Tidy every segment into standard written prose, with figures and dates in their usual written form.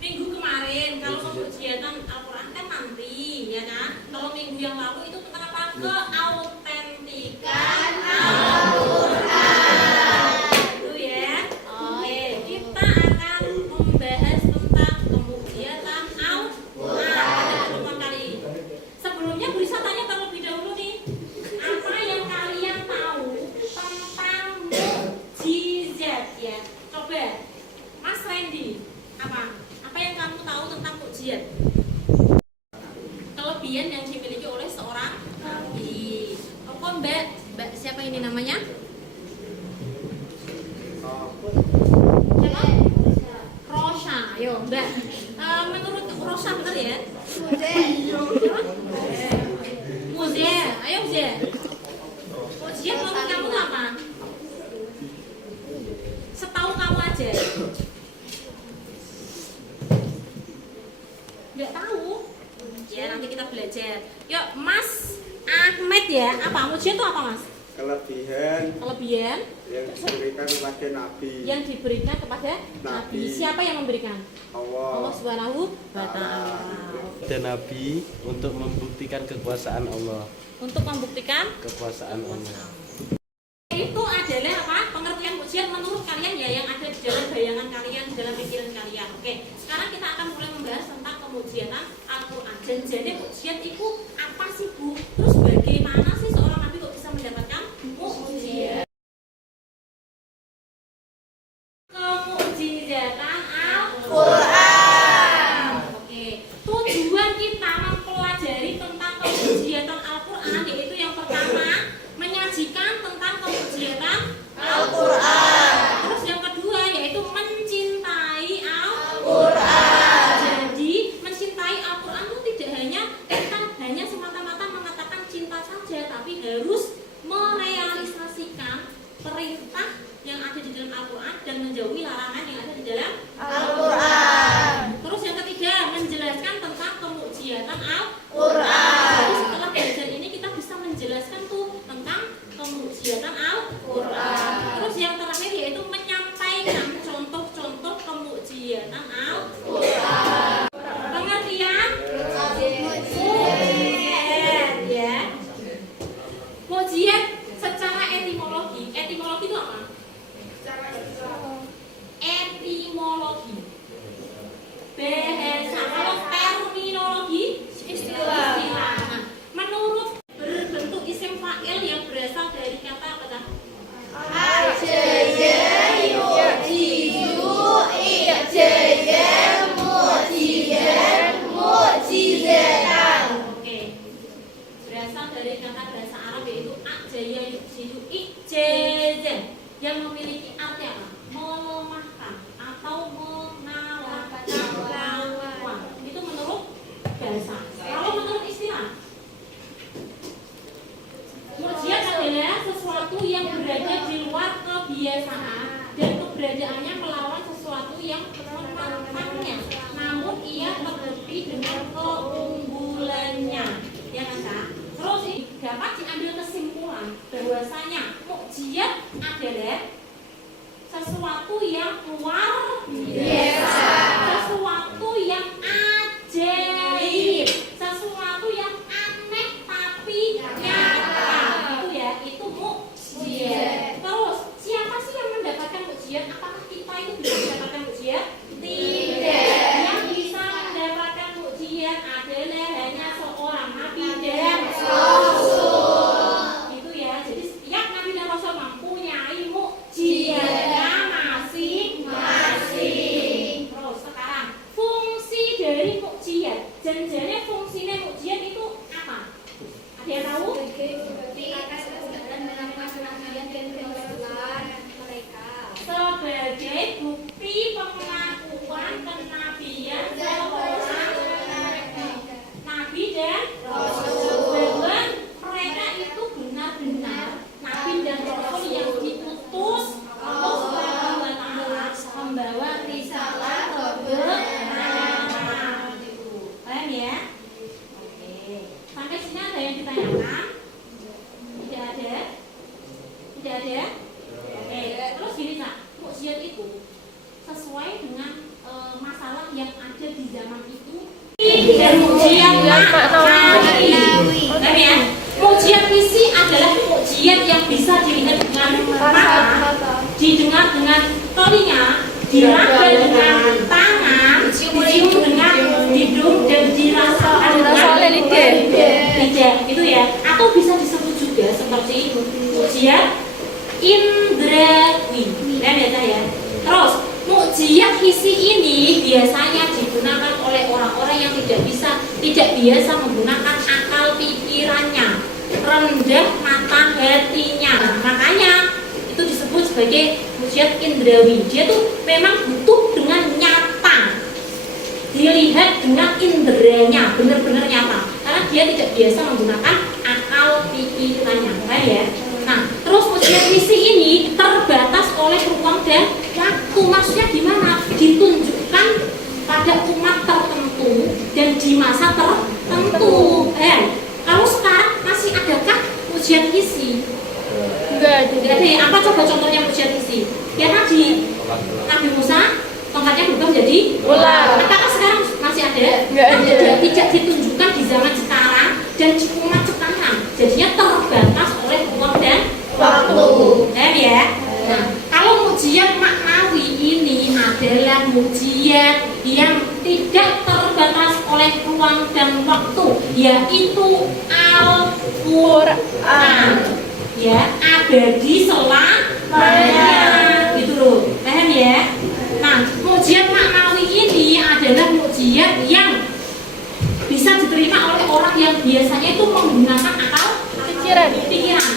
Minggu kemarin kalau pengujian Al-Quran kan nanti, ya kan? Kalau minggu yang lalu itu tentang apa? Keautentikan Al-Quran. Itu ya. Oke, kita akan membahas tentang pengujian Al-Quran pertemuan kali. Sebelumnya Bu Risa tanya terlebih dahulu nih, apa yang kalian tahu tentang mukjizat ya? Coba, Mas Randy, apa yang kamu tahu tentang mukjizat? Kelebihan yang dimiliki oleh seorang nabi. Oh, Mbak siapa ini namanya? Siapa? Rosa. Ayo, Mbak. Menurut Rosa benar ya? Muze. Ayo, Muze. Mukjizat menurut kamu itu apa? Setahu kamu aja. Nggak tahu. Ya, nanti kita belajar. Yuk, Mas Ahmed ya. Apa mukjizat itu apa, Mas? Kelebihan yang diberikan kepada Nabi. Yang diberikan kepada Nabi. Siapa yang memberikan? Allah Subhanahu wa Ta'ala. Dan Nabi untuk membuktikan kekuasaan Allah. Untuk membuktikan Kekuasaan Allah. itu adalah apa? Pengertian mukjizat menurut kalian ya, yang ada di dalam bayangan kalian, dalam pikiran kalian. Oke, sekarang kita akan mulai membahas tentang pemujizatan Al-Quran. Dan jadi mukjizat itu apa sih, Bu? Terus bagaimana sih seorang nabi kok bisa mendapatkan mukjizat? Kemukjizatan Al-Quran. Oke, tujuan kita mempelajari tentang kemukjizatan Al-Quran yaitu yang pertama, menyajikan tentang kemukjizatan Al-Quran. Terus yang kedua yaitu mencintai Al-Quran. Jadi mencintai Al-Quran itu tidak hanya semata-mata mengatakan cinta saja, tapi harus merealisasikan perintah yang ada di dalam Al-Quran dan menjauhi larangan yang ada di dalam Al-Quran. Terus yang ketiga, menjelaskan tentang kemukjizatan Al-Quran. Jadi setelah belajar ini kita bisa menjelaskan tuh tentang kemukjizatan Al-Quran. Terus yang terakhir yaitu menyampaikan contoh-contoh kemukjizatan Al-Quran. Pengertian? Mukjizat ya. Mukjizat secara etimologi itu apa? Etimologi bahasa. Kalau terminologi istilah. Nah, menurut berbentuk isim fa'il yang berasal dari kata apa tah? Oke. Berasal dari kata bahasa Arab yaitu ajaya yujidu ijazah yang memiliki arti apa? Melemahkan atau mengalahkan. Itu menurut bahasa. Kalau menurut istilah, mukjizat adalah sesuatu yang berada di luar kebiasaan dan keberadaannya melawan sesuatu yang menantangnya, namun ia terbukti dengan keunggulannya. Ya kan, Kak? Terus dapat diambil kesimpulan bahwasanya mukjizat adalah sesuatu yang luar biasa, sesuatu yang ajaib, sesuatu yang aneh tapi nyata. Itu ya, itu mukjizat. Terus siapa sih yang mendapatkan mukjizat? Apakah kita itu bisa mendapatkan mukjizat? Tidak. Yang bisa mendapatkan mukjizat adalah hanya seorang nabi dan rasul. Itu ya. Jadi setiap nabi dan rasul mempunyai mukjizatnya masing-masing. Terus sekarang fungsi dari mukjizat. Janjane fungsinya mukjizat itu apa? Ada yang tahu? Sebagai bukti pengakuan kenabian seorang nabi dan rasul, bahwa mereka itu benar-benar nabi dan rasul yang diutus Allah Subhanahu wa Ta'ala membawa risalah kebenaran. Paham ya? Oke. Sampai sini ada yang ditanyakan? Tidak ada? Tidak ada? Oke. Terus gini, Kak, mukjizat itu sesuai dengan masalah yang ada di zaman itu. Dan mukjizat maknawi. Ya. Mukjizat visi adalah mukjizat yang bisa dilihat dengan mata, didengar dengan telinga, diraba dengan tangan, dicium dengan hidung dan dirasakan dengan lidah, gitu ya. Atau bisa disebut juga seperti mukjizat indrawi. Ya. Terus mukjizat hissi ini biasanya digunakan oleh orang-orang yang tidak biasa menggunakan akal pikirannya, rendah mata hatinya. Makanya itu disebut sebagai mukjizat indrawi. Dia tuh memang butuh dengan nyata, dilihat dengan inderanya, benar-benar nyata, karena dia tidak biasa menggunakan akal pikirannya, kan ya. Nah, terus mukjizat visi ini terbatas oleh ruang dan waktu. Maksudnya gimana? Ditunjukkan pada umat tertentu dan di masa tertentu. Kalau sekarang masih adakah mukjizat visi? Enggak ada. Apa coba contohnya mukjizat visi? Ya tadi Nabi Musa tongkatnya berubah menjadi ular. Apakah sekarang masih ada? Enggak ada. Tidak ditunjukkan di zaman sekarang dan di umat sekarang. Jadinya terbatas oleh ruang dan waktu. Ya. Nah, kalau mukjizat maknawi ini adalah mukjizat yang tidak terbatas oleh ruang dan waktu, yaitu Al-Quran. Ya, abadi selamanya. Gitu loh. Paham ya? Nah, mukjizat maknawi ini adalah mukjizat yang bisa diterima oleh orang yang biasanya itu menggunakan akal pikiran.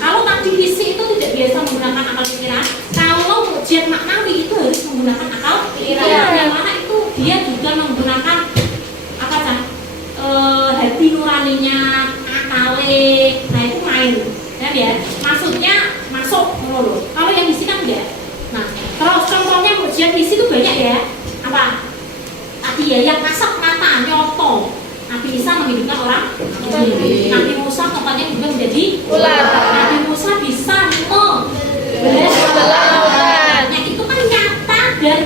Kalau tadi visi itu tidak biasa menggunakan akal pikiran, kalau mukjizat maknawi itu harus menggunakan akal pikiran. Yang mana itu dia juga menggunakan apa kan? Hati nuraninya, akale. Nah, itu main. Ya. Maksudnya masuk loh. Kalau yang visi kan enggak. Nah, terus contohnya mukjizat visi itu banyak ya. Apa? Tadi ya yang kasat mata, nyoto. Nabi Isa menghidupkan orang. Nabi Musa tempatnya juga menjadi ular. Nabi Musa bisa membelah lautan. Nah, itu kan nyata dan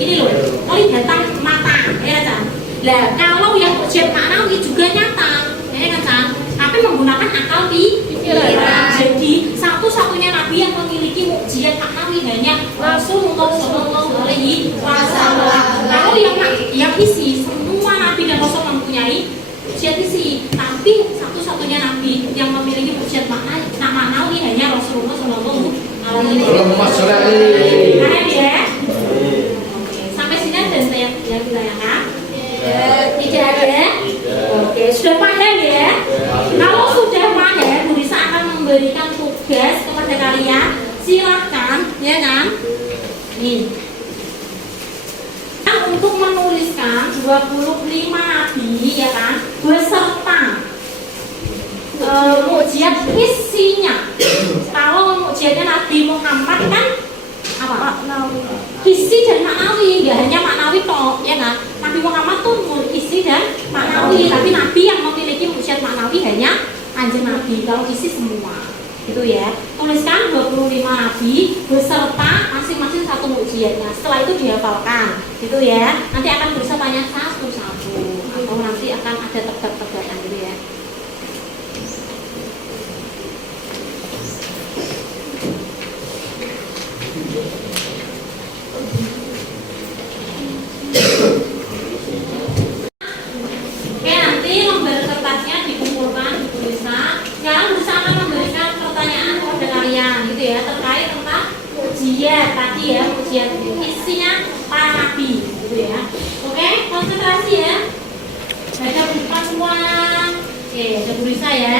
ini loh, kelihatan mata, ya kan? Nah, kalau yang mukjizat maknawi juga nyata, ya kan? Tapi menggunakan akal pikiran. Jadi satu-satunya nabi yang memiliki mukjizat maknawi hanya Rasulullah Shallallahu Alaihi Wasallam. Kalau yang visi, semua nabi dan rasul mempunyai mukjizat visi, tapi satu-satunya nabi yang memiliki mukjizat maknawi hanya Rasulullah Shallallahu Alaihi Wasallam. Paham ya? Sampai sini ada yang ditanyakan? Tidak ada? Oke, sudah paham ya? Kalau sudah paham, Bu Risa akan memberikan tugas kepada kalian. Silakan, ya kan? Nih. Untuk menuliskan 25 nabi, ya kan? Beserta mukjizat isinya. Kalau mukjizatnya Nabi Muhammad kan apa? Isi dan maknawi, ya hanya maknawi toh, ya kan? Nabi Muhammad tuh isi dan maknawi, tapi Nabi yang memiliki mukjizat maknawi hanya Kanjeng Nabi. Kalau isi semua, gitu ya. Tuliskan 25 nabi beserta masing-masing satu mukjizatnya. Setelah itu dihafalkan, gitu ya. Nanti akan berusaha tanya satu-satu, atau nanti akan ada tebak-tebakan, gitu ya. Oke, nanti lembar kertasnya dikumpulkan di Bu Risa. Sekarang Bu Risa akan memberikan pertanyaan kepada kalian, gitu ya, terkait tentang mukjizat tadi ya, mukjizat isinya para nabi, gitu ya. Oke, konsentrasi ya. Baca bukuan semua. Oke, ada Bu Risa ya.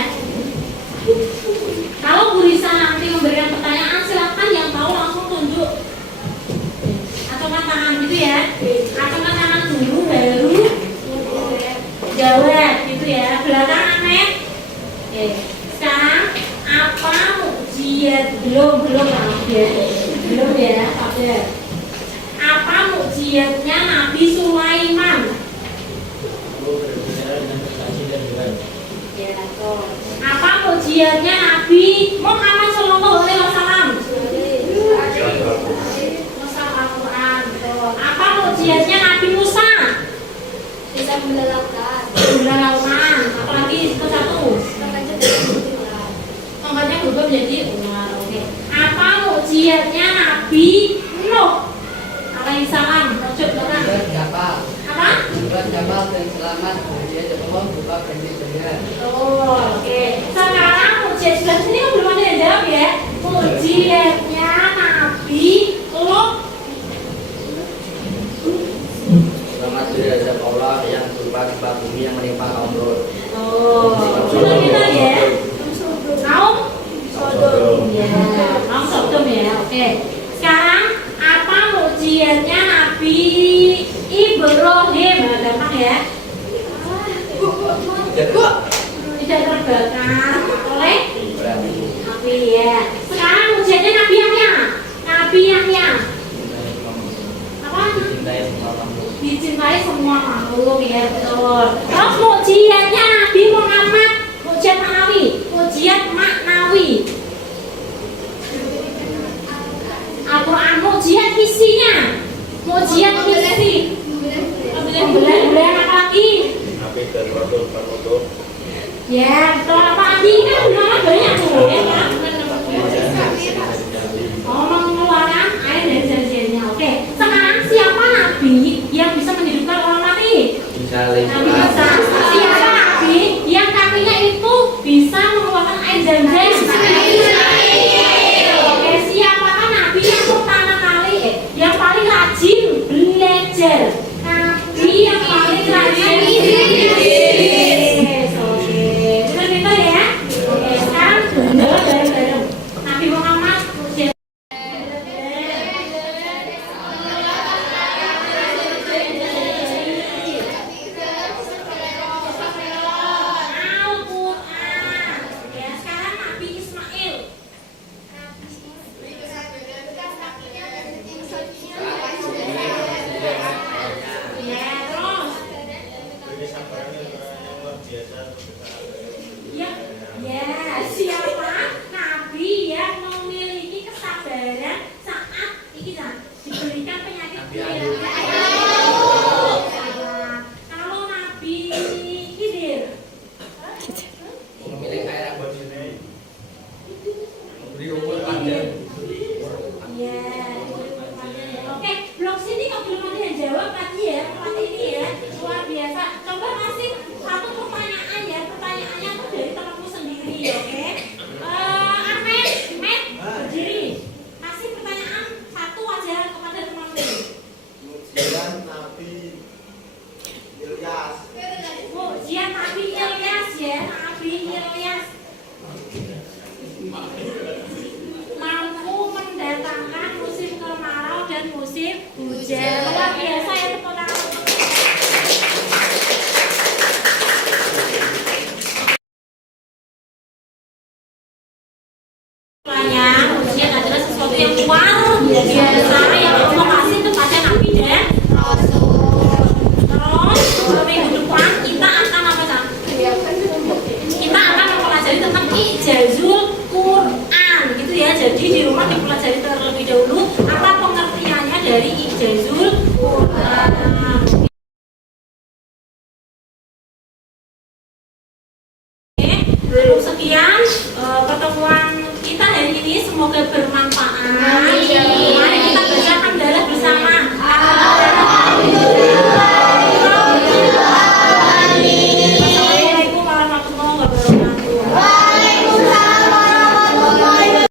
Kalau Bu Risa nanti memberikan pertanyaan, silakan yang tahu langsung tunjuk. Angkat tangan gitu ya. Angkat tangan dulu baru jawab gitu ya. Belakangan nek. Oke. Sekarang apa mukjizat belum ya. Belum ya, sabar. Apa mukjizatnya Nabi Sulaiman? Ya, apa mukjizatnya Nabi Muhammad Sallallahu Alaihi Wasallam? Al-Quran. mukjizatnya Nabi Musa? Bisa membelah lautan. Belah lautan. Apalagi ke satu? Tongkatnya dari ular. Tongkatnya berubah menjadi ular. Oke. Apa mukjizatnya Nabi Nuh alaihissalam? Lanjut belakang. Membuat kapal, Apa? membuat kapal dan selamat dia Allah berupa banjir. Oh, oke. Sekarang mukjizat ini kan belum ada yang jawab ya. Mukjizatnya Nabi Nuh. Selamat derajat Allah yang berupa gempa bumi yang menimpa kaum Lot. Oh, pintar ya. Kaum Sodom ya. Kaum Sodom ya. Oke. Sekarang apa mukjizatnya Nabi Ibrahim? Nah, gampang ya. Tidak terbakar oleh api ya. Sekarang mukjizatnya Nabi Yahya. Nabi Yahya. Apa? Dicintai semua makhluk ya, betul. Terus mukjizatnya Nabi Muhammad, mukjizat maknawi, mukjizat maknawi. Al-Quran mukjizat isinya, mukjizat isi. Pembelian apa lagi? Nabi dan Rasul penutup. Ya, betul. Apa lagi kan benar banyak tuh ya kan? Oh, mengeluarkan air dari jari-jarinya. Oke. Sekarang siapa nabi yang bisa menghidupkan orang mati? Nabi Musa. Siapa nabi yang kakinya itu bisa mengeluarkan air dari jari-jarinya? Oke. Siapakah nabi yang pertama kali yang paling rajin belajar? Nabi yang paling rajin belajar. Oke. Pintar ya. Oke. Sekarang jawab bareng-bareng. Nabi Muhammad mukjizat. Al-Quran. Ya, sekarang Nabi Ismail. Ya, terus. Ya, ya, siapa nabi yang memiliki kesabaran saat diberikan penyakit Kalau Nabi Khidir. Memilih air yang bersih, memberi umur panjang. Ya, oke, blok sini kok belum ada yang jawab tadi ya, tempat ini ya, luar biasa. Coba kasih satu pertanyaan ya, pertanyaannya tuh dari temanmu sendiri, oke? Ahmed, berdiri. Kasih pertanyaan satu aja kepada temanmu. Mukjizat Nabi Ilyas. Mukjizat Nabi Ilyas ya, Nabi Ilyas. Mampu mendatangkan musim kemarau dan musim hujan. Luar biasa ya, tepuk tangan. Ujian adalah sesuatu yang luar biasa yang Allah kasih kepada Nabi dan terus minggu depan kita akan apa Sam? Kita akan mempelajari tentang Ijazul Quran gitu ya. Jadi di rumah dipelajari terlebih dahulu apa pengertiannya dari Ijazul Quran. Oke, sekian pertemuan kita hari ini, semoga bermanfaat.